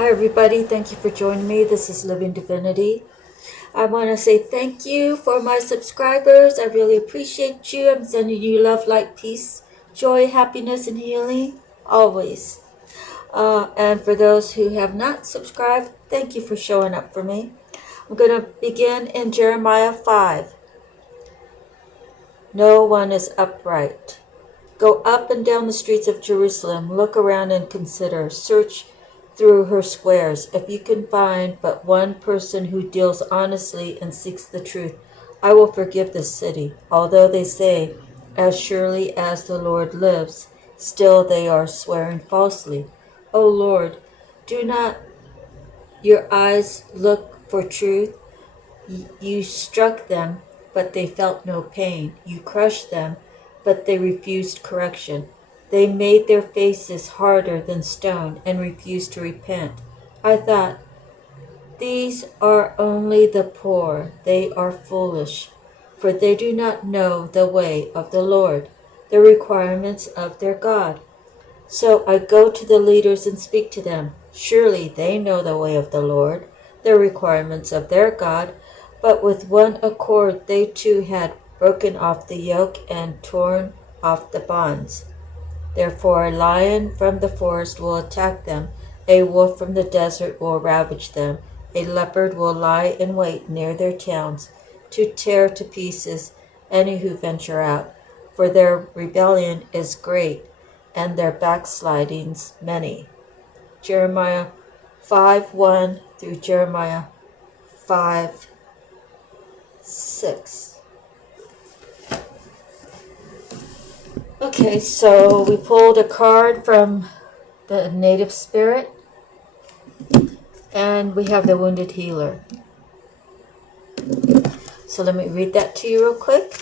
Hi everybody, thank you for joining me. This is Living Divinity. I want to say thank you for my subscribers. I really appreciate you. I'm sending you love, light, peace, joy, happiness, and healing always. And for those who have not subscribed, thank you for showing up for me. I'm going to begin in Jeremiah 5. No one is upright. Go up and down the streets of Jerusalem, look around and consider, search through her squares. If you can find but one person who deals honestly and seeks the truth, I will forgive this city. Although they say, as surely as the Lord lives, still they are swearing falsely. O Lord, do not your eyes look for truth? You struck them, but they felt no pain. You crushed them, but they refused correction. They made their faces harder than stone and refused to repent. I thought, these are only the poor. They are foolish, for they do not know the way of the Lord, the requirements of their God. So I go to the leaders and speak to them. Surely they know the way of the Lord, the requirements of their God. But with one accord they too had broken off the yoke and torn off the bonds. Therefore a lion from the forest will attack them, a wolf from the desert will ravage them, a leopard will lie in wait near their towns, to tear to pieces any who venture out. For their rebellion is great, and their backslidings many. Jeremiah 5:1 through Jeremiah 5:6. Okay, so we pulled a card from the native spirit, and we have the wounded healer. So let me read that to you real quick.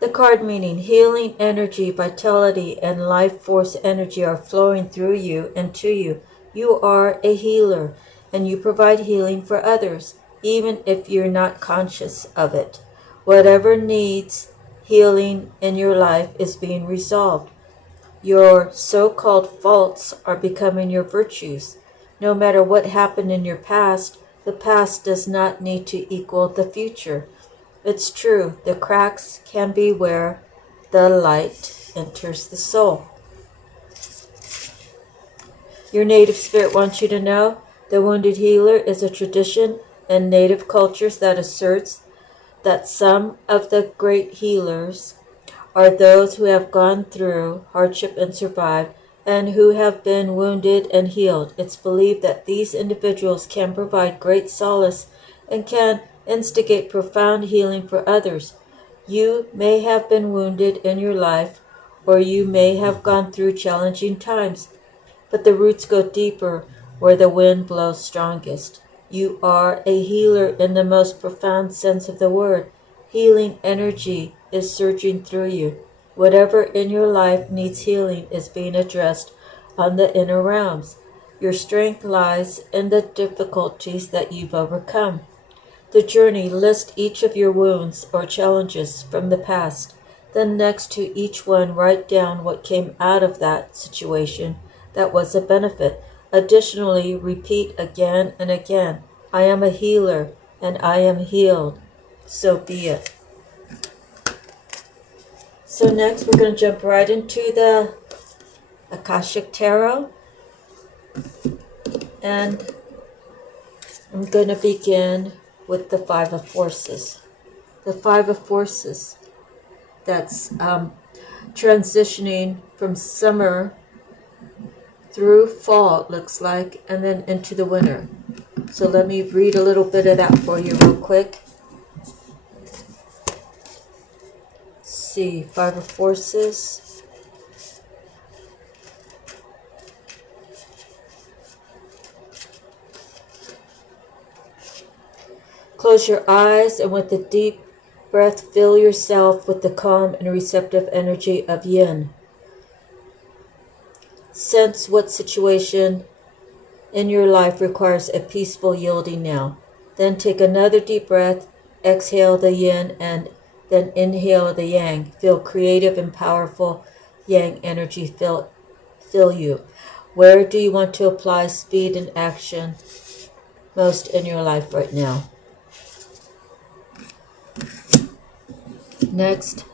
The card meaning healing energy, vitality, and life force energy are flowing through you and to you. You are a healer, and you provide healing for others, even if you're not conscious of it. Whatever needs healing in your life is being resolved. Your so-called faults are becoming your virtues. No matter what happened in your past, the past does not need to equal the future. It's true, the cracks can be where the light enters the soul. Your native spirit wants you to know the wounded healer is a tradition in native cultures that asserts that some of the great healers are those who have gone through hardship and survived, and who have been wounded and healed. It's believed that these individuals can provide great solace and can instigate profound healing for others. You may have been wounded in your life, or you may have gone through challenging times, but the roots go deeper where the wind blows strongest. You are a healer in the most profound sense of the word. Healing energy is surging through you. Whatever in your life needs healing is being addressed on the inner realms. Your strength lies in the difficulties that you've overcome. The journey lists each of your wounds or challenges from the past. Then next to each one write down what came out of that situation that was a benefit. Additionally, repeat again and again, I am a healer and I am healed. So be it. So next we're going to jump right into the Akashic Tarot. And I'm going to begin with the Five of Forces. The Five of Forces, that's transitioning from summer through fall, it looks like, and then into the winter. So let me read a little bit of that for you real quick. Let's see, Five of Forces. Close your eyes and with a deep breath fill yourself with the calm and receptive energy of yin. Sense what situation in your life requires a peaceful yielding now. Then take another deep breath, exhale the yin and then inhale the yang. Feel creative and powerful yang energy fill you. Where do you want to apply speed and action most in your life right now? Next,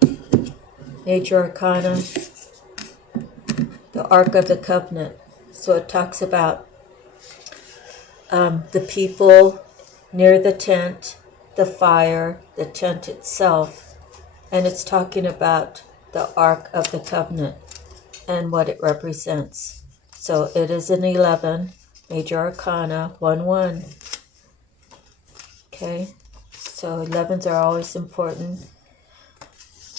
Major Arcana, the Ark of the Covenant. So it talks about the people near the tent, the fire, the tent itself, and it's talking about the Ark of the Covenant and what it represents. So it is an 11, Major Arcana, 1-1. Okay, so 11s are always important,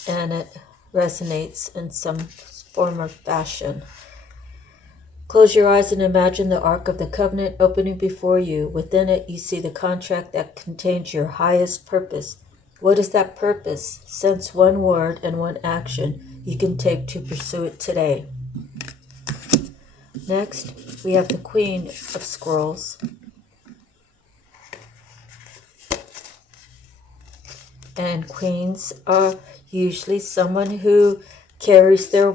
and it resonates in some form or fashion. Close your eyes and imagine the Ark of the Covenant opening before you. Within it, you see the contract that contains your highest purpose. What is that purpose? Sense one word and one action you can take to pursue it today. Next, we have the Queen of Scrolls. And queens are usually someone who carries their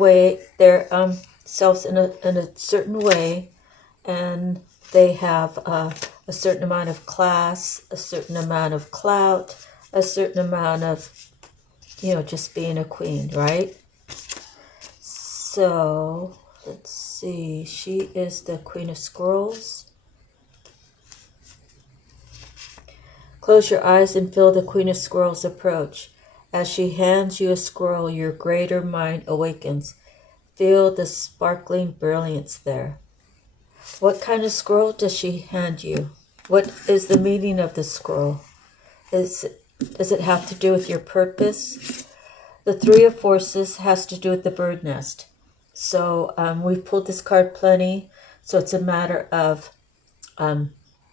selves in a certain way, and they have a certain amount of class, a certain amount of clout, a certain amount of, just being a queen, right? So let's see, she is the Queen of Scrolls. Close your eyes and feel the Queen of Scrolls approach. As she hands you a scroll, your greater mind awakens. Feel the sparkling brilliance there. What kind of scroll does she hand you? What is the meaning of the scroll? Does it have to do with your purpose? The Three of Forces has to do with the bird nest. So we've pulled this card plenty. So it's a matter of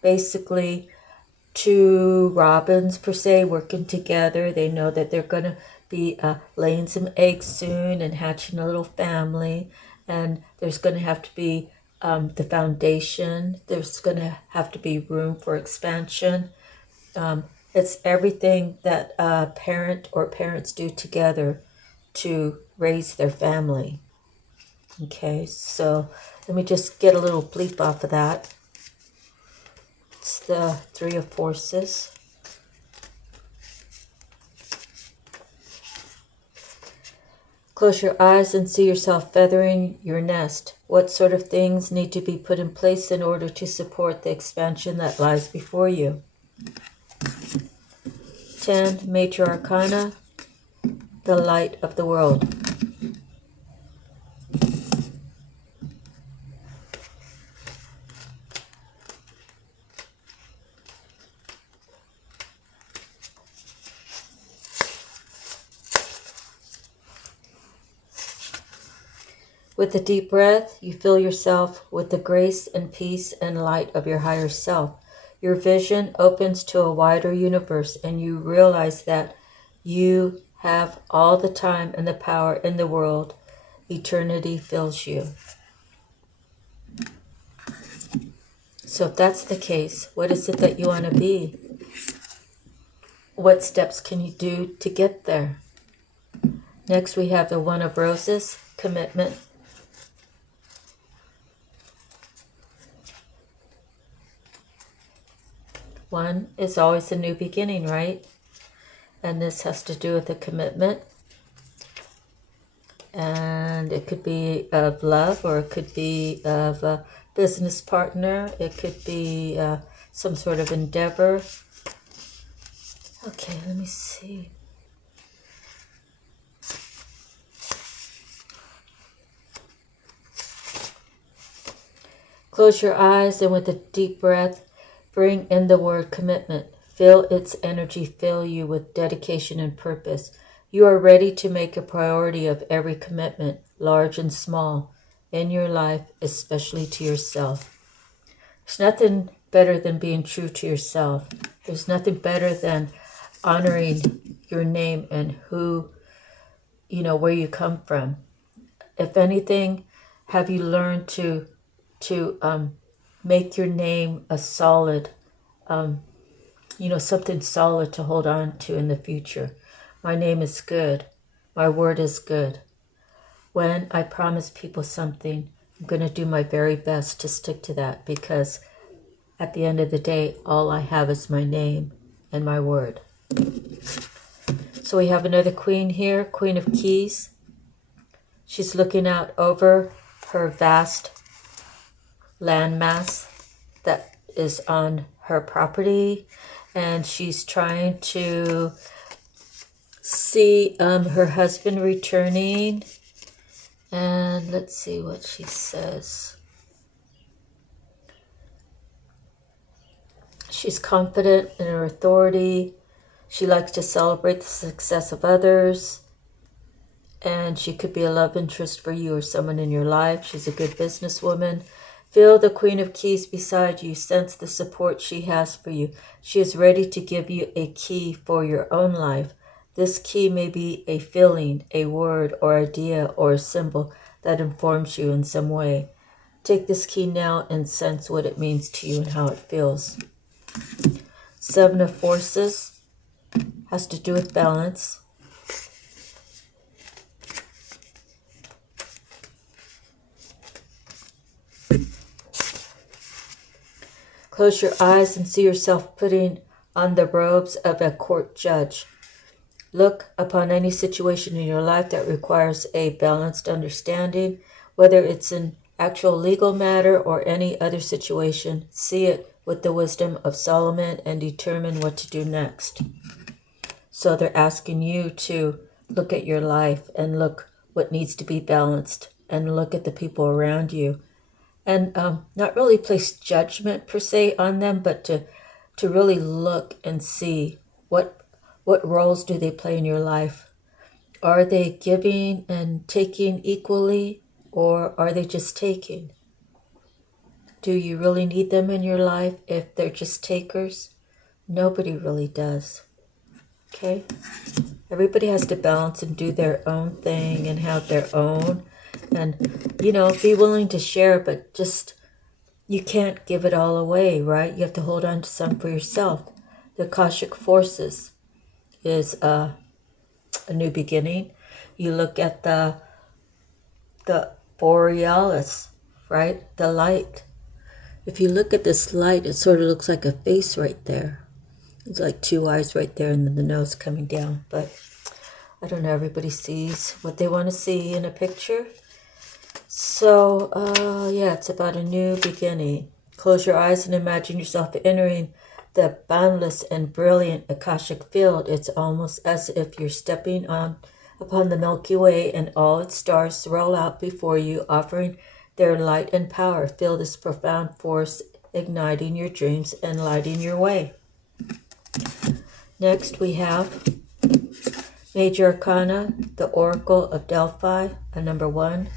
basically two robins per se working together. They know that they're going to be laying some eggs soon and hatching a little family, and there's going to have to be the foundation. There's going to have to be room for expansion. It's everything that a parent or parents do together to raise their family. Okay, so let me just get a little bleep off of that. It's the Three of Forces. Close your eyes and see yourself feathering your nest. What sort of things need to be put in place in order to support the expansion that lies before you? 10, Major Arcana, the Light of the World. With a deep breath, you fill yourself with the grace and peace and light of your higher self. Your vision opens to a wider universe, and you realize that you have all the time and the power in the world. Eternity fills you. So if that's the case, what is it that you want to be? What steps can you do to get there? Next, we have the One of Roses, commitment. One is always a new beginning, right? And this has to do with a commitment. And it could be of love, or it could be of a business partner. It could be some sort of endeavor. Okay, let me see. Close your eyes and with a deep breath, bring in the word commitment. Feel its energy fill you with dedication and purpose. You are ready to make a priority of every commitment, large and small, in your life, especially to yourself. There's nothing better than being true to yourself. There's nothing better than honoring your name and who, where you come from. If anything, have you learned to make your name a solid, something solid to hold on to in the future. My name is good. My word is good. When I promise people something, I'm going to do my very best to stick to that, because at the end of the day, all I have is my name and my word. So we have another queen here, Queen of Keys. She's looking out over her vast landmass that is on her property, and she's trying to see her husband returning. And let's see what she says. She's confident in her authority. She likes to celebrate the success of others. And she could be a love interest for you or someone in your life. She's a good businesswoman. Feel the Queen of Keys beside you. Sense the support she has for you. She is ready to give you a key for your own life. This key may be a feeling, a word, or idea, or a symbol that informs you in some way. Take this key now and sense what it means to you and how it feels. Seven of Forces has to do with balance. Close your eyes and see yourself putting on the robes of a court judge. Look upon any situation in your life that requires a balanced understanding, whether it's an actual legal matter or any other situation. See it with the wisdom of Solomon and determine what to do next. So they're asking you to look at your life and look what needs to be balanced, and look at the people around you. And not really place judgment per se on them, but to really look and see what roles do they play in your life. Are they giving and taking equally, or are they just taking? Do you really need them in your life if they're just takers? Nobody really does. Okay? Everybody has to balance and do their own thing and have their own. And, be willing to share, but just, you can't give it all away, right? You have to hold on to some for yourself. The Akashic Forces is a new beginning. You look at the Borealis, right? The light. If you look at this light, it sort of looks like a face right there. It's like two eyes right there, and then the nose coming down. But I don't know, everybody sees what they want to see in a picture. So, yeah, it's about a new beginning. Close your eyes and imagine yourself entering the boundless and brilliant Akashic field. It's almost as if you're stepping upon the Milky Way, and all its stars roll out before you, offering their light and power. Feel this profound force igniting your dreams and lighting your way. Next, we have Major Arcana, the Oracle of Delphi, a number 1.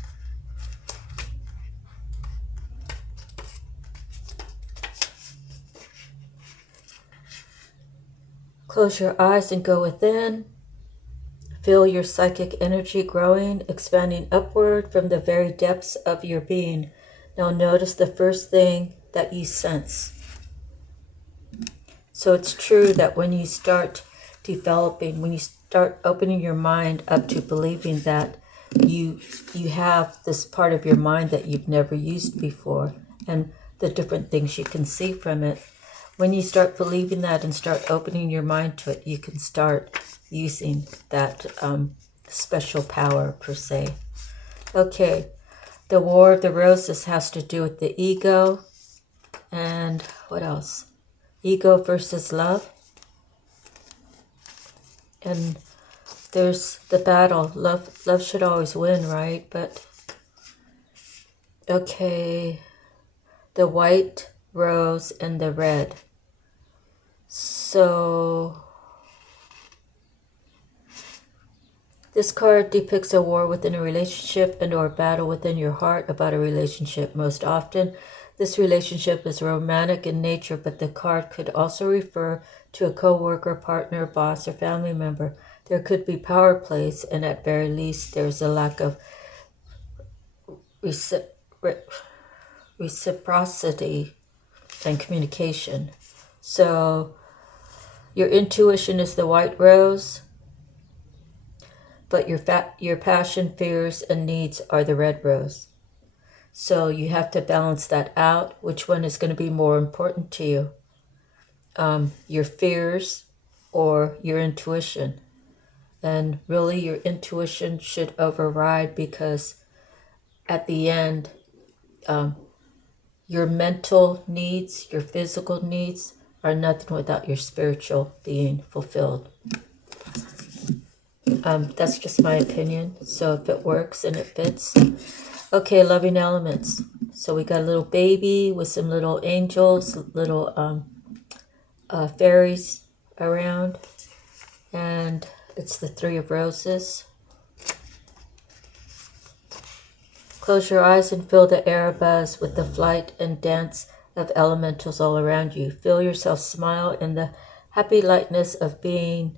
Close your eyes and go within. Feel your psychic energy growing, expanding upward from the very depths of your being. Now notice the first thing that you sense. So it's true that when you start developing, when you start opening your mind up to believing that you have this part of your mind that you've never used before, and the different things you can see from it. When you start believing that and start opening your mind to it, you can start using that special power per se. Okay, the War of the Roses has to do with the ego. And what else? Ego versus love. And there's the battle. Love should always win, right? But okay, the white rose and the red. So this card depicts a war within a relationship and or battle within your heart about a relationship. Most often, this relationship is romantic in nature, but the card could also refer to a co-worker, partner, boss, or family member. There could be power plays, and at very least, there's a lack of reciprocity and communication. So your intuition is the white rose, but your passion, fears, and needs are the red rose. So you have to balance that out. Which one is going to be more important to you? Your fears or your intuition? And really your intuition should override, because at the end, your mental needs, your physical needs are nothing without your spiritual being fulfilled. That's just my opinion. So if it works and it fits. Okay, loving elements. So we got a little baby with some little angels, little fairies around. And it's the Three of Roses. Close your eyes and feel the air buzz with the flight and dance of elementals all around you. Feel yourself smile in the happy lightness of being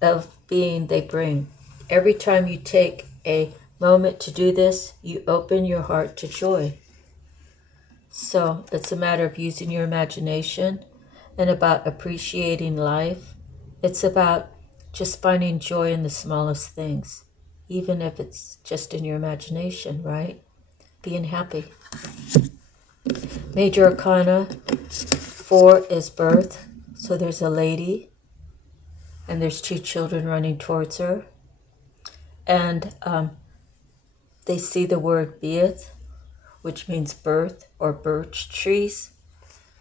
they bring. Every time you take a moment to do this, you open your heart to joy. So it's a matter of using your imagination and about appreciating life. It's about just finding joy in the smallest things, even if it's just in your imagination, right? Being happy. Major Arcana 4 is birth. So there's a lady and there's 2 children running towards her. And they see the word beeth, which means birth or birch trees.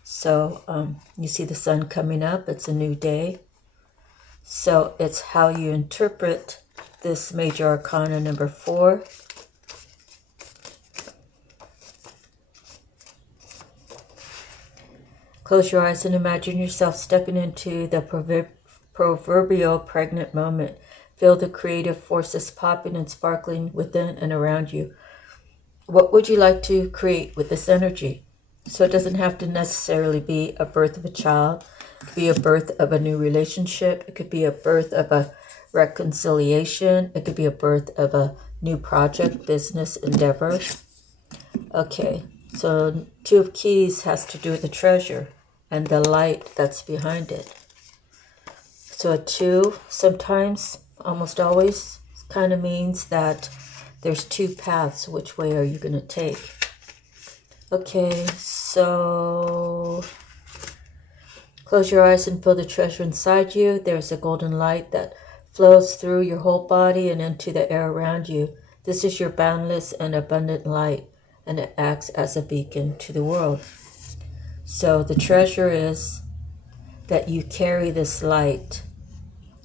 So you see the sun coming up. It's a new day. So it's how you interpret this Major Arcana number 4. Close your eyes and imagine yourself stepping into the proverbial pregnant moment. Feel the creative forces popping and sparkling within and around you. What would you like to create with this energy? So it doesn't have to necessarily be a birth of a child. It could be a birth of a new relationship. It could be a birth of a reconciliation. It could be a birth of a new project, business endeavor. Okay, so 2 of Keys has to do with the treasure and the light that's behind it. So a 2 sometimes, almost always, kind of means that there's 2 paths. Which way are you going to take? Okay, so close your eyes and feel the treasure inside you. There's a golden light that flows through your whole body and into the air around you. This is your boundless and abundant light, and it acts as a beacon to the world. So the treasure is that you carry this light.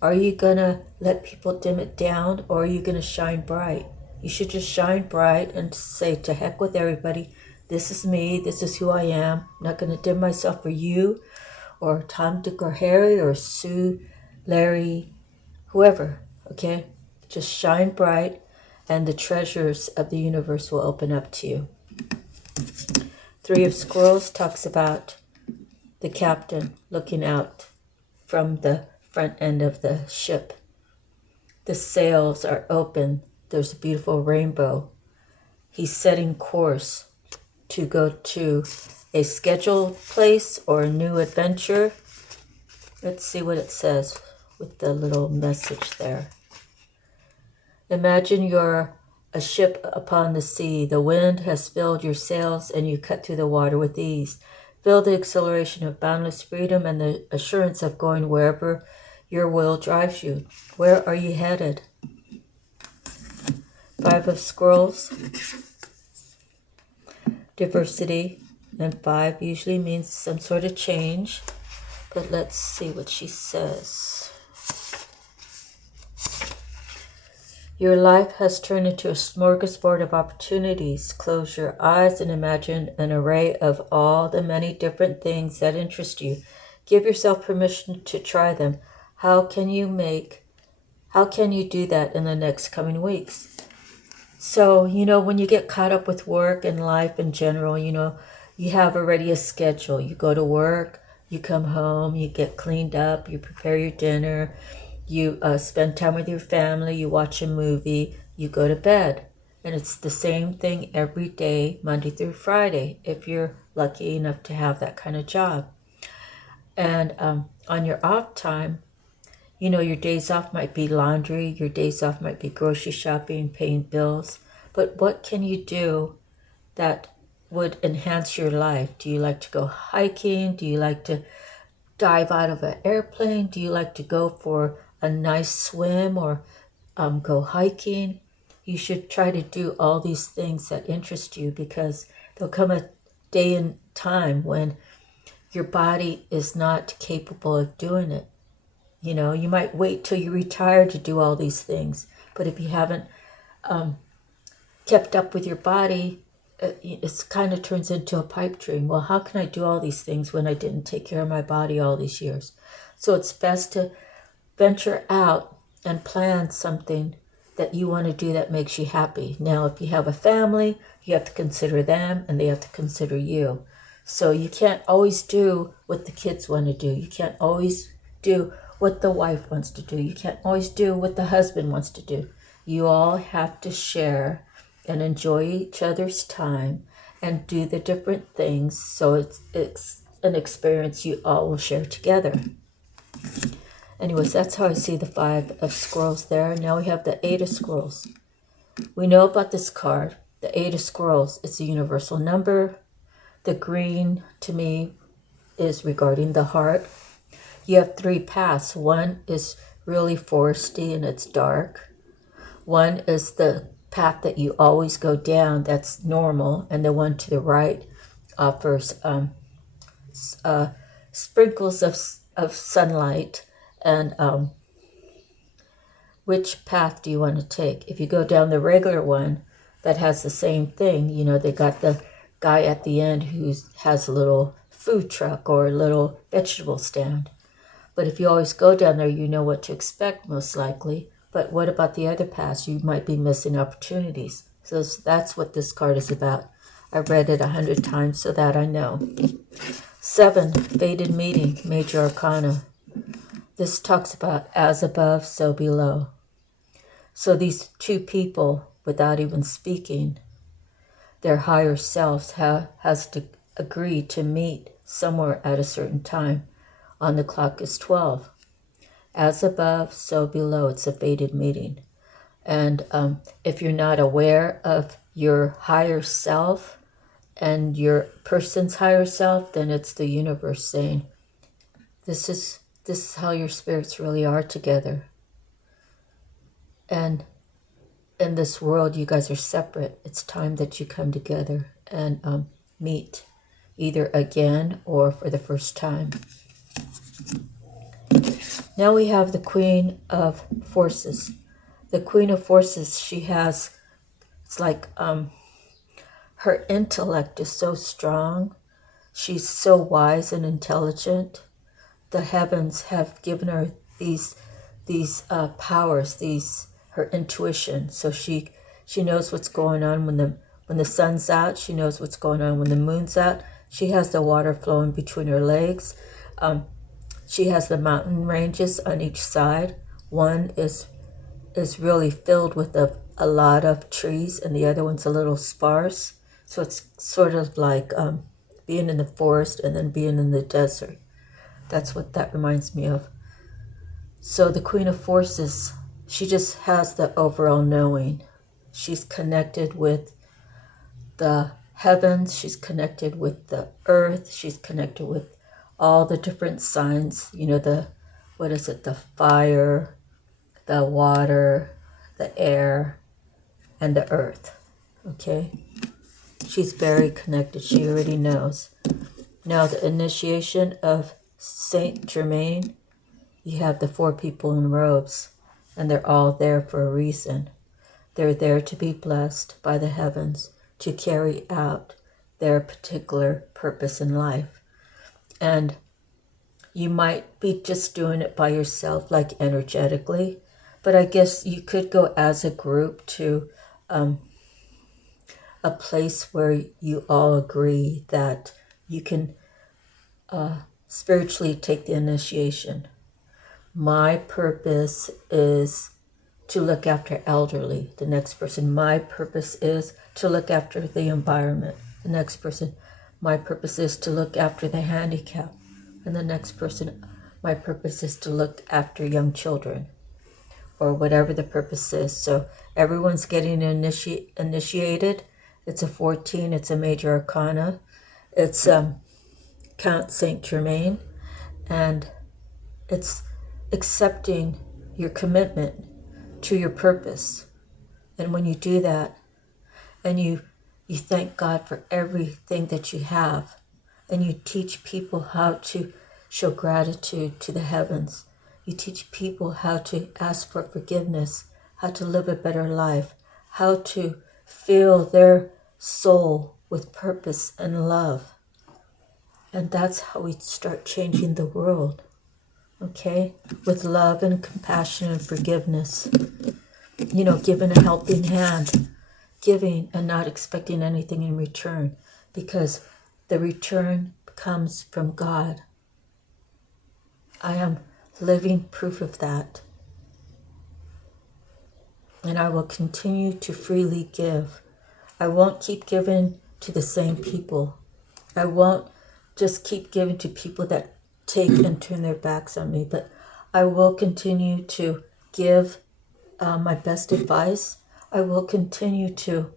Are you going to let people dim it down, or are you going to shine bright? You should just shine bright and say, to heck with everybody. This is me. This is who I am. I'm not going to dim myself for you or Tom, Dick, or Harry, or Sue, Larry, whoever. Okay? Just shine bright, and the treasures of the universe will open up to you. 3 of Squirrels talks about the captain looking out from the front end of the ship. The sails are open. There's a beautiful rainbow. He's setting course to go to a scheduled place or a new adventure. Let's see what it says with the little message there. Imagine you're a ship upon the sea. The wind has filled your sails and you cut through the water with ease. Feel the exhilaration of boundless freedom and the assurance of going wherever your will drives you. Where are you headed? 5 of Squirrels. Diversity. And 5 usually means some sort of change. But let's see what she says. Your life has turned into a smorgasbord of opportunities. Close your eyes and imagine an array of all the many different things that interest you. Give yourself permission to try them. How can you do that in the next coming weeks? So, when you get caught up with work and life in general, you have already a schedule. You go to work, you come home, you get cleaned up, you prepare your dinner, you spend time with your family, you watch a movie, you go to bed. And it's the same thing every day, Monday through Friday, if you're lucky enough to have that kind of job. And on your off time, your days off might be laundry, your days off might be grocery shopping, paying bills. But what can you do that would enhance your life? Do you like to go hiking? Do you like to dive out of an airplane? Do you like to go for a nice swim or go hiking? You should try to do all these things that interest you, because there'll come a day and time when your body is not capable of doing it. You know, you might wait till you retire to do all these things, but if you haven't kept up with your body, it kind of turns into a pipe dream. Well, how can I do all these things when I didn't take care of my body all these years? So it's best to venture out and plan something that you want to do that makes you happy. Now, if you have a family, you have to consider them and they have to consider you. So you can't always do what the kids want to do. You can't always do what the wife wants to do. You can't always do what the husband wants to do. You all have to share and enjoy each other's time and do the different things, so it's an experience you all will share together. Anyways, that's how I see the 5 of Scrolls there. Now we have the 8 of Scrolls. We know about this card. The 8 of Scrolls, it's a universal number. The green, to me, is regarding the heart. You have 3 paths. One is really foresty and it's dark. One is the path that you always go down, that's normal, and the one to the right offers sprinkles of sunlight. And which path do you want to take? If you go down the regular one that has the same thing, you know, they got the guy at the end who has a little food truck or a little vegetable stand. But if you always go down there, you know what to expect most likely. But what about the other paths? You might be missing opportunities. So that's what this card is about. I've read it 100 times so that I know. 7, Fated Meeting, Major Arcana. This talks about as above, so below. So these 2 people, without even speaking, their higher selves has to agree to meet somewhere at a certain time. On the clock is 12. As above, so below. It's a fated meeting. And if you're not aware of your higher self and your person's higher self, then it's the universe saying, this is how your spirits really are together. And in this world, you guys are separate. It's time that you come together and meet, either again or for the first time. Now we have the Queen of Forces. The Queen of Forces, she has, it's like her intellect is so strong. She's so wise and intelligent. The heavens have given her these powers, her intuition. So she knows what's going on when the sun's out. She knows what's going on when the moon's out. She has the water flowing between her legs. She has the mountain ranges on each side. One is really filled with a lot of trees, and the other one's a little sparse. So it's sort of like being in the forest and then being in the desert. That's what that reminds me of. So the Queen of Forces, she just has the overall knowing. She's connected with the heavens. She's connected with the earth. She's connected with all the different signs, you know, the fire, the water, the air, and the earth, okay? She's very connected. She already knows. Now, the initiation of Saint Germain, you have the 4 people in robes, and they're all there for a reason. They're there to be blessed by the heavens, to carry out their particular purpose in life. And you might be just doing it by yourself, like energetically, but I guess you could go as a group to a place where you all agree that you can spiritually take the initiation. My purpose is to look after elderly. The next person, my purpose is to look after the environment. The next person, my purpose is to look after the handicapped. And the next person, my purpose is to look after young children, or whatever the purpose is. So everyone's getting initiated, It's a 14. It's a major arcana. It's Count Saint Germain, and it's accepting your commitment to your purpose. And when you do that, and you thank God for everything that you have, and you teach people how to show gratitude to the heavens. You teach people how to ask for forgiveness, how to live a better life, how to fill their soul with purpose and love. And that's how we start changing the world, okay? With love and compassion and forgiveness. You know, giving a helping hand, giving and not expecting anything in return, because the return comes from God. I am living proof of that. And I will continue to freely give. I won't keep giving to the same people. I won't just keep giving to people that take and turn their backs on me, but I will continue to give my best advice. I will continue to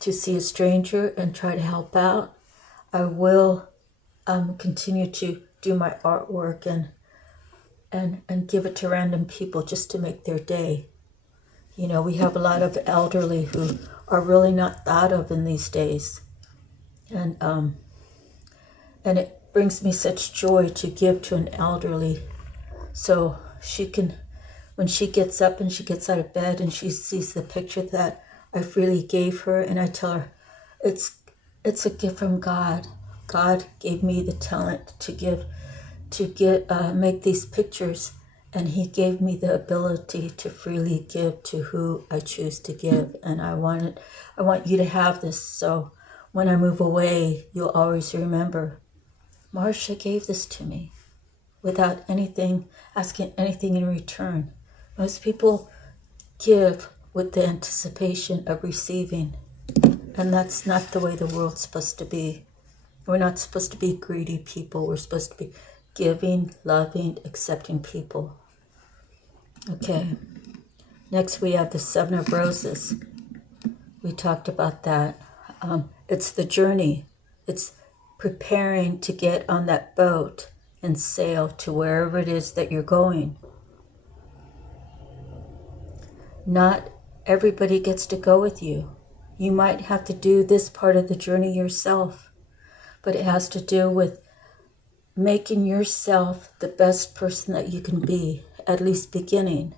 see a stranger and try to help out. I will continue to do my artwork and give it to random people just to make their day. You know, we have a lot of elderly who are really not thought of in these days. And it brings me such joy to give to an elderly, so she can, when she gets up and she gets out of bed and she sees the picture that I freely gave her, and I tell her, it's a gift from God. God gave me the talent to make these pictures, and He gave me the ability to freely give to who I choose to give. And I want you to have this, so when I move away, you'll always remember, Marcia gave this to me without asking anything in return. Most people give with the anticipation of receiving, and that's not the way the world's supposed to be. We're not supposed to be greedy people. We're supposed to be giving, loving, accepting people. Okay. Next we have the Seven of Roses. We talked about that. It's the journey. It's preparing to get on that boat and sail to wherever it is that you're going. Not everybody gets to go with you. You might have to do this part of the journey yourself, but it has to do with making yourself the best person that you can be, at least beginning.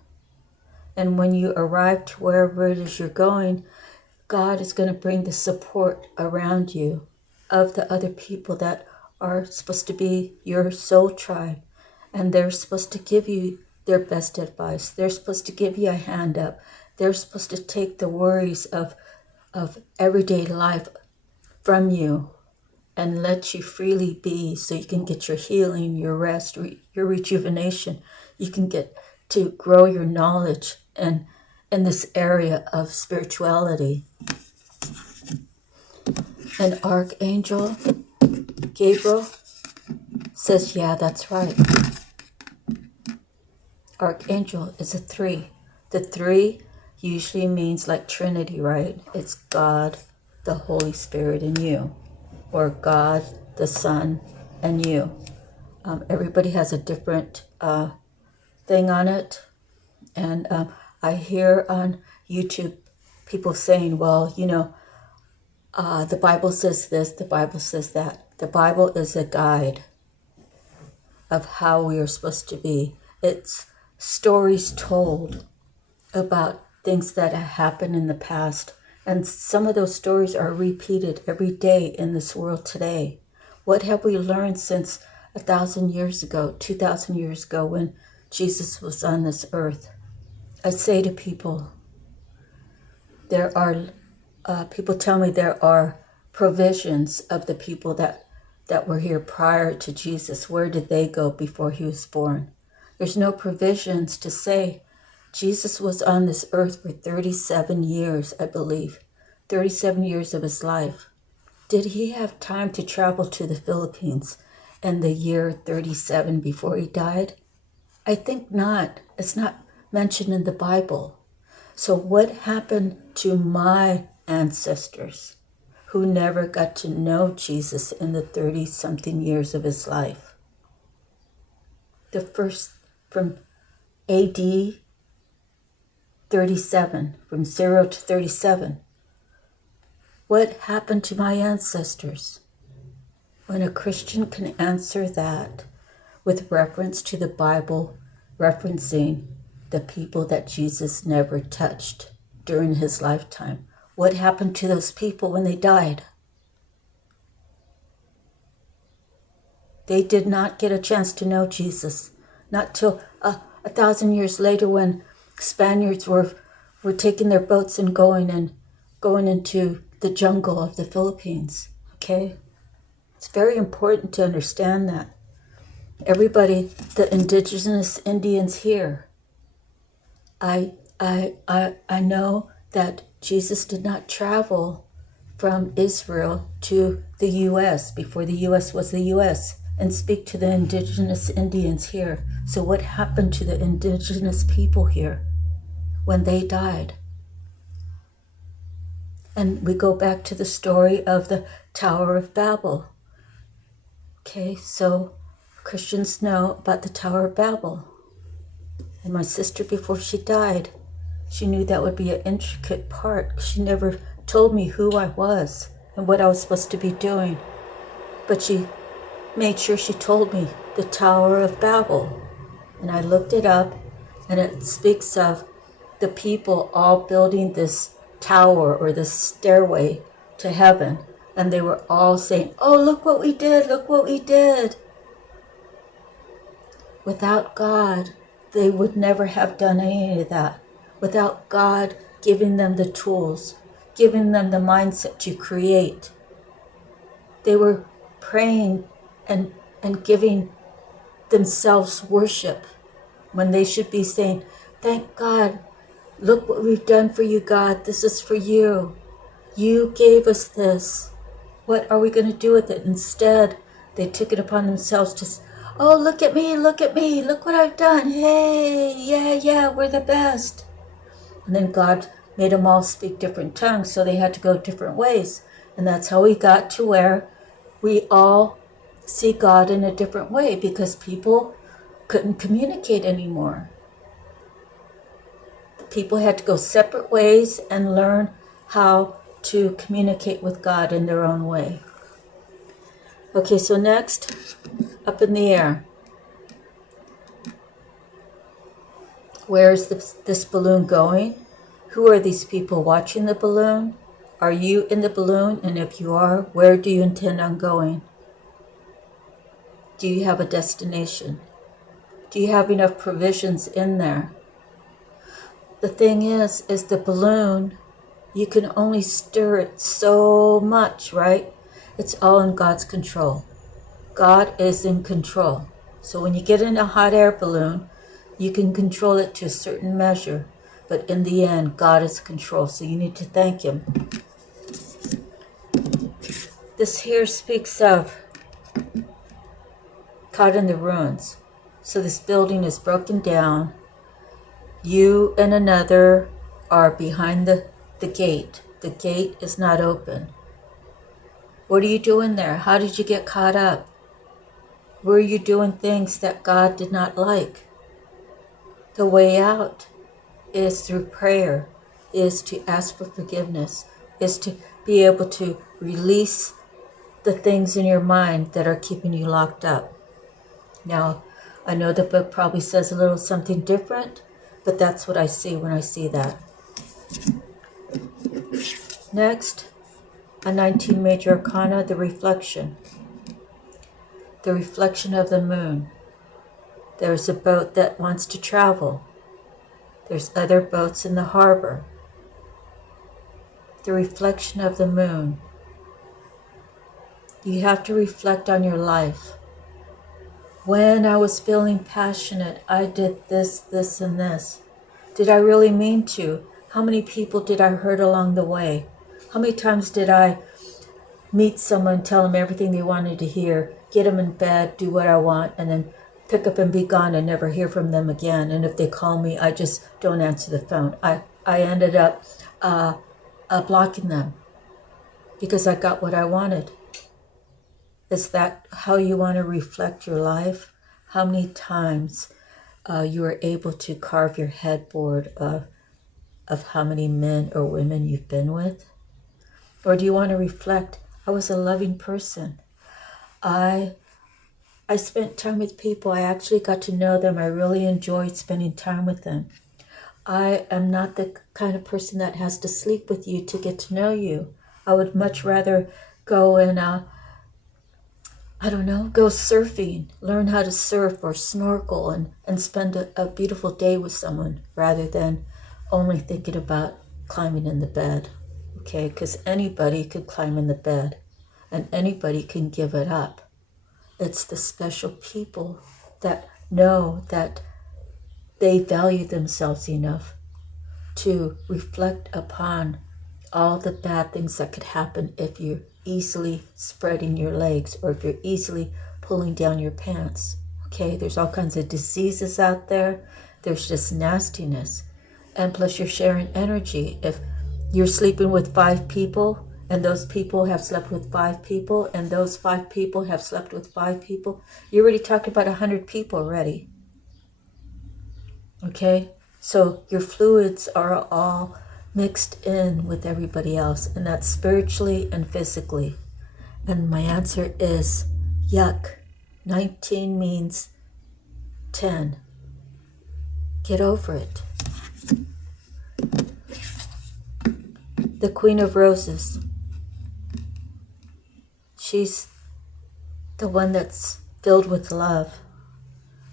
And when you arrive to wherever it is you're going, God is going to bring the support around you of the other people that are supposed to be your soul tribe. And they're supposed to give you their best advice. They're supposed to give you a hand up. They're supposed to take the worries of everyday life from you and let you freely be, so you can get your healing, your rest, your rejuvenation. You can get to grow your knowledge and in this area of spirituality. And Archangel Gabriel says, yeah, that's right. Archangel is a 3. The 3 usually means like Trinity, right? It's God, the Holy Spirit, and you. Or God, the Son, and you. Everybody has a different thing on it. And I hear on YouTube people saying, well, you know, the Bible says this, the Bible says that. The Bible is a guide of how we are supposed to be. It's stories told about things that have happened in the past. And some of those stories are repeated every day in this world today. What have we learned since 1,000 years ago, 2,000 years ago, when Jesus was on this earth? I say to people, people tell me there are provisions of the people that were here prior to Jesus. Where did they go before he was born? There's no provisions to say Jesus was on this earth for 37 years, I believe. 37 years of his life. Did he have time to travel to the Philippines in the year 37 before he died? I think not. It's not mentioned in the Bible. So what happened to my ancestors who never got to know Jesus in the 30-something years of his life. The first, from AD 37, from 0 to 37. What happened to my ancestors? When a Christian can answer that with reference to the Bible, referencing the people that Jesus never touched during his lifetime, what happened to those people when they died? They did not get a chance to know Jesus, not till 1,000 years later, when Spaniards were taking their boats and going into the jungle of the Philippines. Okay? It's very important to understand that. Everybody, the indigenous Indians here, I know that Jesus did not travel from Israel to the U.S. before the U.S. was the U.S. and speak to the indigenous Indians here. So what happened to the indigenous people here when they died? And we go back to the story of the Tower of Babel. Okay, so Christians know about the Tower of Babel. And my sister, before she died, she knew that would be an intricate part. She never told me who I was and what I was supposed to be doing. But she made sure she told me the Tower of Babel. And I looked it up, and it speaks of the people all building this tower or this stairway to heaven. And they were all saying, "Oh, look what we did, look what we did." Without God, they would never have done any of that. Without God giving them the tools, giving them the mindset to create. They were praying and giving themselves worship when they should be saying, "Thank God, look what we've done for you, God. This is for you. You gave us this. What are we going to do with it?" Instead, they took it upon themselves to, "Oh, look at me, look what I've done. Hey, yeah, we're the best." And then God made them all speak different tongues, so they had to go different ways. And that's how we got to where we all see God in a different way, because people couldn't communicate anymore. People had to go separate ways and learn how to communicate with God in their own way. Okay, so next, up in the air. Where is this balloon going? Who are these people watching the balloon? Are you in the balloon? And if you are, where do you intend on going? Do you have a destination? Do you have enough provisions in there? The thing is the balloon, you can only stir it so much, right? It's all in God's control. God is in control. So when you get in a hot air balloon, you can control it to a certain measure. But in the end, God is in control. So you need to thank Him. This here speaks of caught in the ruins. So this building is broken down. You and another are behind the gate. The gate is not open. What are you doing there? How did you get caught up? Were you doing things that God did not like? The way out is through prayer, is to ask for forgiveness, is to be able to release the things in your mind that are keeping you locked up. Now, I know the book probably says a little something different, but that's what I see when I see that. Next, a 19 major arcana, the reflection. The reflection of the moon. There's a boat that wants to travel. There's other boats in the harbor. The reflection of the moon. You have to reflect on your life. When I was feeling passionate, I did this, this, and this. Did I really mean to? How many people did I hurt along the way? How many times did I meet someone, tell them everything they wanted to hear, get them in bed, do what I want, and then pick up and be gone and never hear from them again? And if they call me, I just don't answer the phone. I ended up blocking them because I got what I wanted. Is that how you want to reflect your life? How many times you were able to carve your headboard of how many men or women you've been with? Or do you want to reflect, I was a loving person. I spent time with people. I actually got to know them. I really enjoyed spending time with them. I am not the kind of person that has to sleep with you to get to know you. I would much rather go and, go surfing, learn how to surf or snorkel and spend a beautiful day with someone rather than only thinking about climbing in the bed. Okay, because anybody could climb in the bed and anybody can give it up. It's the special people that know that they value themselves enough to reflect upon all the bad things that could happen if you're easily spreading your legs or if you're easily pulling down your pants. Okay, there's all kinds of diseases out there. There's just nastiness. And plus you're sharing energy. If you're sleeping with 5 people and those people have slept with 5 people and those 5 people have slept with 5 people, you already talked about 100 people already. Okay, so your fluids are all mixed in with everybody else, and that's spiritually and physically. And my answer is yuck. 19 means 10. Get over it. The Queen of Roses. She's the one that's filled with love.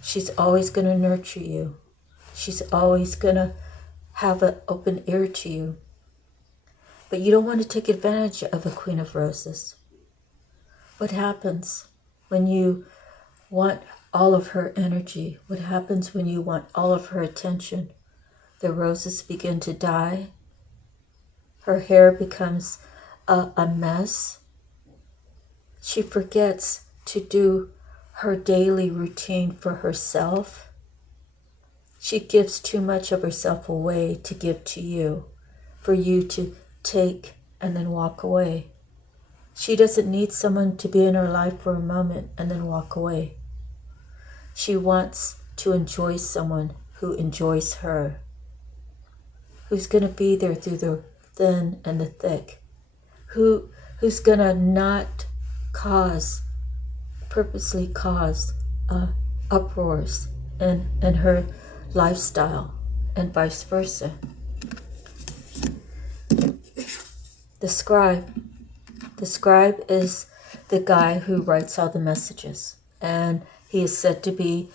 She's always going to nurture you. She's always going to have an open ear to you. But you don't want to take advantage of a Queen of Roses. What happens when you want all of her energy? What happens when you want all of her attention? The roses begin to die. Her hair becomes a mess. She forgets to do her daily routine for herself. She gives too much of herself away to give to you, for you to take and then walk away. She doesn't need someone to be in her life for a moment and then walk away. She wants to enjoy someone who enjoys her, who's going to be there through the thin and the thick, who's going to not purposely cause uproars in her lifestyle, and vice versa. The scribe. The scribe is the guy who writes all the messages, and he is said to be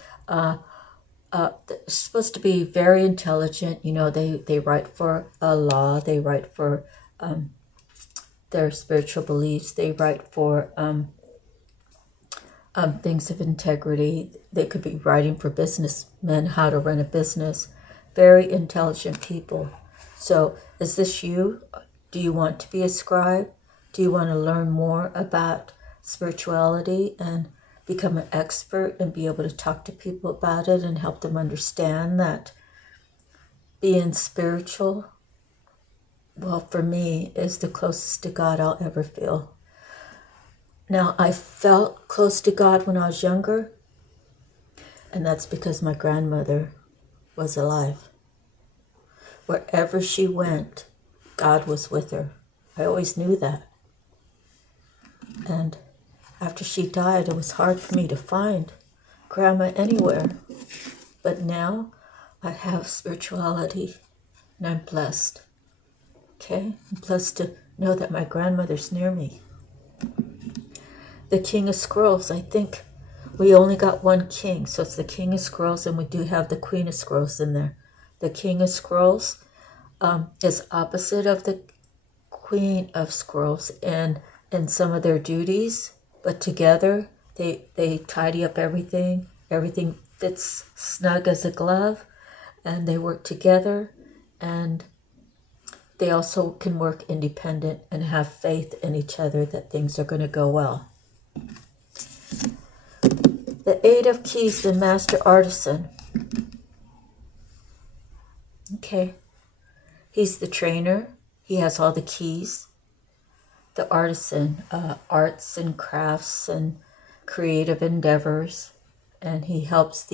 supposed to be very intelligent. You know, they write for Allah, they write for their spiritual beliefs, they write for things of integrity. They could be writing for businessmen, how to run a business. Very intelligent people. So is this you? Do you want to be a scribe? Do you want to learn more about spirituality and become an expert and be able to talk to people about it and help them understand that being spiritual, well, for me, is the closest to God I'll ever feel. Now, I felt close to God when I was younger, and that's because my grandmother was alive. Wherever she went, God was with her. I always knew that. And after she died, it was hard for me to find Grandma anywhere. But now I have spirituality, and I'm blessed. Okay? I'm blessed to know that my grandmother's near me. The King of Scrolls, I think we only got one king, so it's the King of Scrolls, and we do have the Queen of Scrolls in there. The King of Scrolls is opposite of the Queen of Scrolls in some of their duties, but together they tidy up everything. Everything fits snug as a glove, and they work together, and they also can work independent and have faith in each other that things are going to go well. The Eight of Keys, the Master Artisan. Okay. He's the trainer. He has all the keys, the artisan, arts and crafts and creative endeavors, and he helps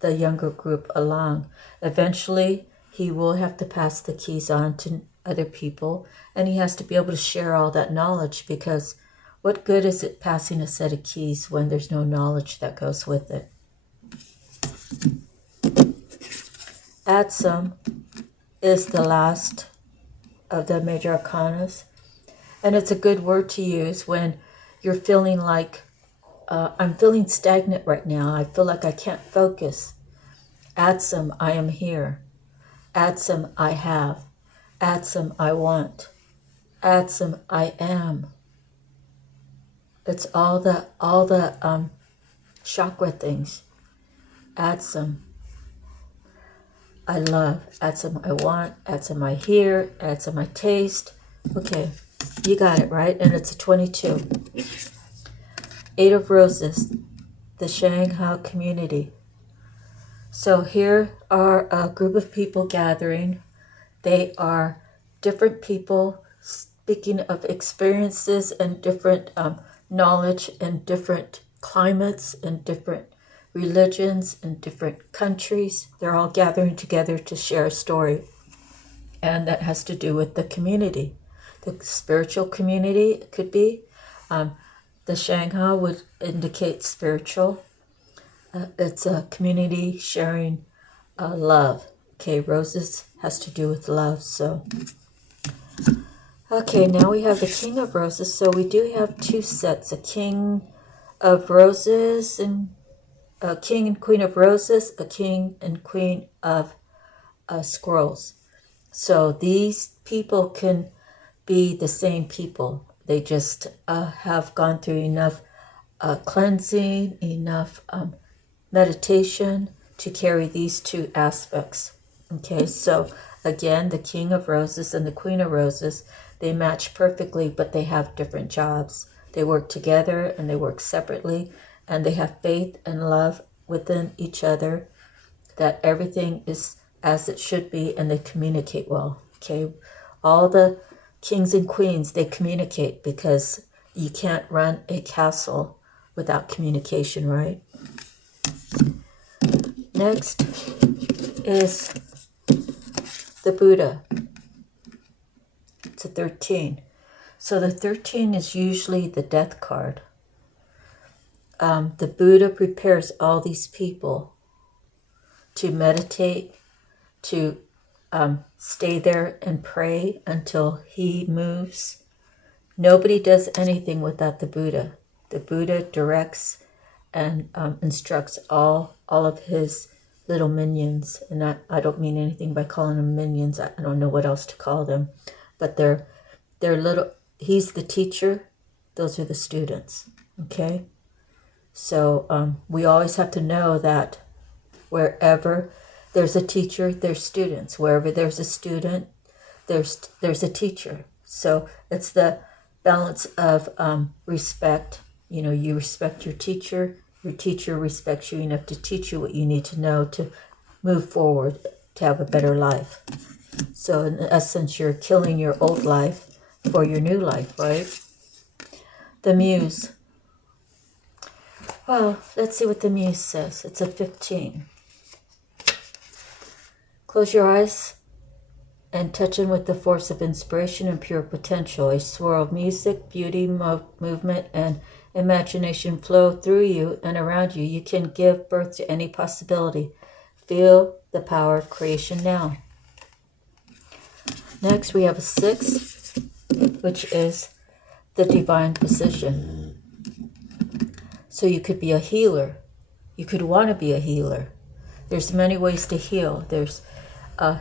the younger group along. Eventually, he will have to pass the keys on to other people, and he has to be able to share all that knowledge, because what good is it passing a set of keys when there's no knowledge that goes with it? Adsum is the last of the major arcanas, and it's a good word to use when you're feeling like, I'm feeling stagnant right now. I feel like I can't focus. Adsum, I am here. Adsum, I have. Adsum, I want. Adsum, I am. It's all the chakra things. Adsum, I love. Adsum, I want. Adsum, I hear. Adsum, I taste. Okay, you got it, right? And it's a 22. Eight of Roses, the Shanghai community. So here are a group of people gathering. They are different people speaking of experiences and different knowledge and different climates and different religions and different countries. They're all gathering together to share a story. And that has to do with the community. The spiritual community, it could be. The Shanghai would indicate spiritual. It's a community sharing love. Okay, roses has to do with love. So, okay, now we have the King of Roses. So we do have two sets, a King of Roses and a King and Queen of Roses, a King and Queen of Scrolls. So these people can be the same people. They just have gone through enough cleansing, enough meditation to carry these two aspects. Okay, so again, the King of Roses and the Queen of Roses, they match perfectly, but they have different jobs. They work together and they work separately, and they have faith and love within each other, that everything is as it should be, and they communicate well. Okay, all the kings and queens, they communicate, because you can't run a castle without communication, right? Next is the Buddha. It's a 13. So the 13 is usually the death card. The Buddha prepares all these people to meditate, to stay there and pray until he moves. Nobody does anything without the Buddha. The Buddha directs and instructs all of his little minions. And I don't mean anything by calling them minions. I don't know what else to call them. But they're little. He's the teacher. Those are the students. Okay? So we always have to know that wherever there's a teacher, there's students. Wherever there's a student, there's a teacher. So it's the balance of respect. You know, you respect your teacher respects you enough to teach you what you need to know to move forward, to have a better life. So in essence, you're killing your old life for your new life, right? The Muse. Well, let's see what the Muse says. It's a 15. Close your eyes and touch in with the force of inspiration and pure potential. A swirl of music, beauty, movement, and imagination flow through you and around you. You can give birth to any possibility. Feel the power of creation now. Next, we have a 6, which is the divine position. So you could be a healer. You could want to be a healer. There's many ways to heal. There's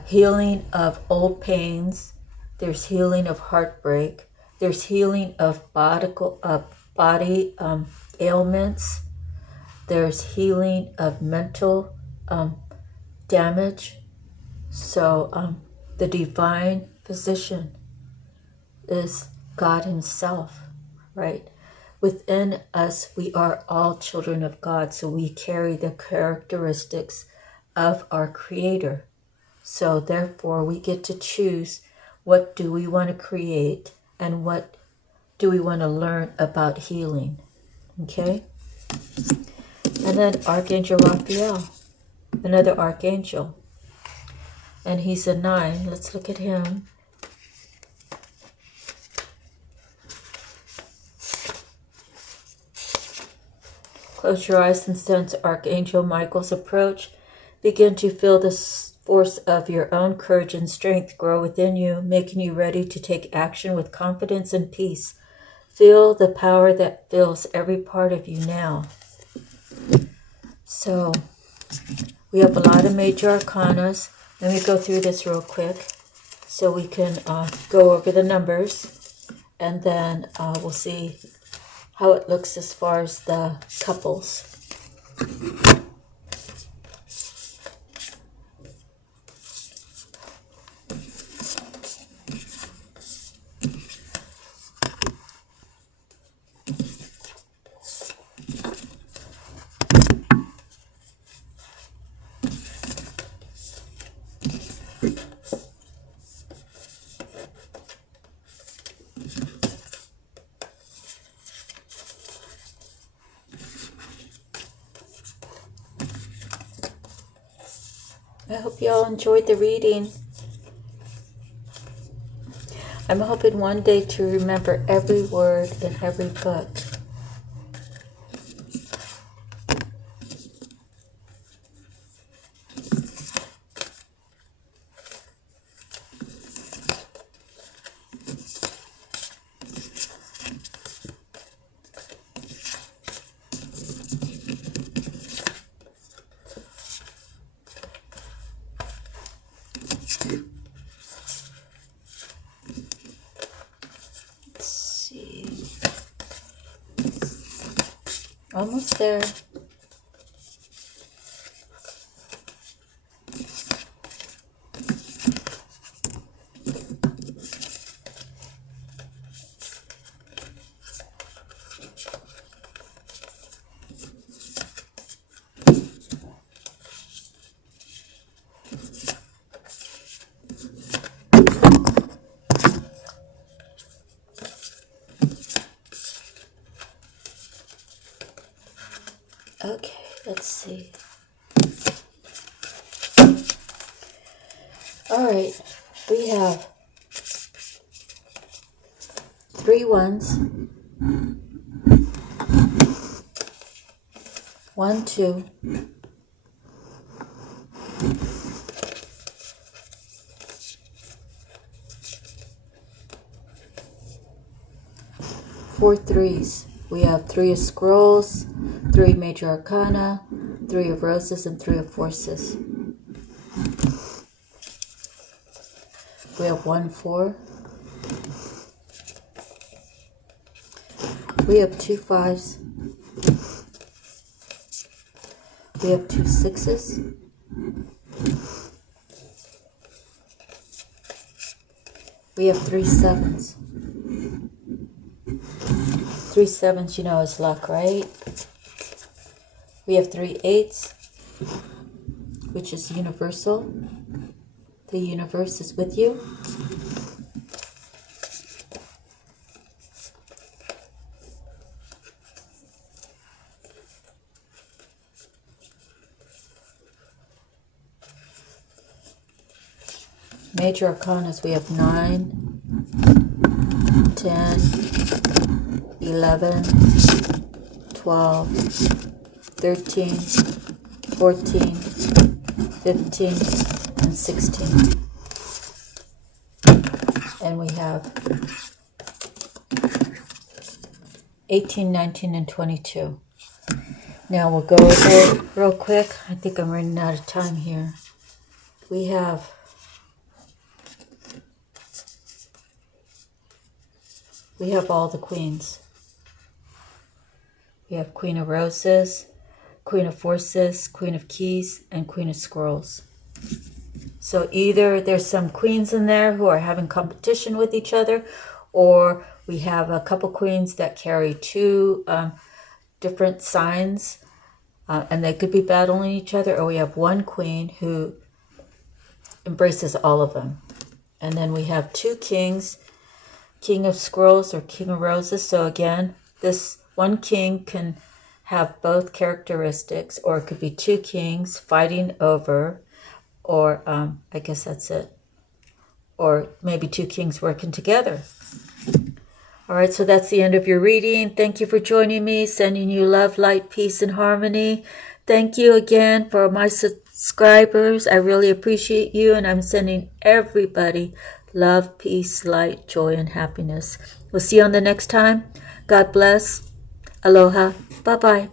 healing of old pains. There's healing of heartbreak. There's healing of body ailments. There's healing of mental damage. So the divine position is God himself, right? Within us, we are all children of God, so we carry the characteristics of our Creator. So therefore, we get to choose what do we want to create, and what do we want to learn about healing. Okay? And then Archangel Raphael, another archangel. And he's a 9. Let's look at him. Close your eyes and sense Archangel Michael's approach. Begin to feel the force of your own courage and strength grow within you, making you ready to take action with confidence and peace. Feel the power that fills every part of you now. So, we have a lot of major arcanas. Let me go through this real quick so we can go over the numbers, and then we'll see how it looks as far as the couples. I hope you all enjoyed the reading. I'm hoping one day to remember every word in every book. Almost there. Okay, let's see. All right, we have 3 ones, 1, 2, 4 3s. We have 3 of scrolls, 3 major arcana, 3 of roses, and 3 of forces. We have 1 4. We have 2 5s. We have 2 6s. We have 3 7s. 3 7s, you know, is luck, right? We have 3 8s, which is universal. The universe is with you. Major arcanas, we have 9, 10, 11, 12, 13, 14, 15, and 16. And we have 18, 19, and 22. Now we'll go over it real quick. I think I'm running out of time here. We have all the queens. We have Queen of Roses, Queen of Forces, Queen of Keys, and Queen of Scrolls. So either there's some queens in there who are having competition with each other, or we have a couple queens that carry 2 different signs, and they could be battling each other, or we have one queen who embraces all of them. And then we have two kings, King of Scrolls or King of Roses. So again, this one king can have both characteristics, or it could be two kings fighting over, or I guess that's it. Or maybe two kings working together. All right, so that's the end of your reading. Thank you for joining me, sending you love, light, peace, and harmony. Thank you again for my subscribers. I really appreciate you, and I'm sending everybody love, peace, light, joy, and happiness. We'll see you on the next time. God bless. Aloha. Bye-bye.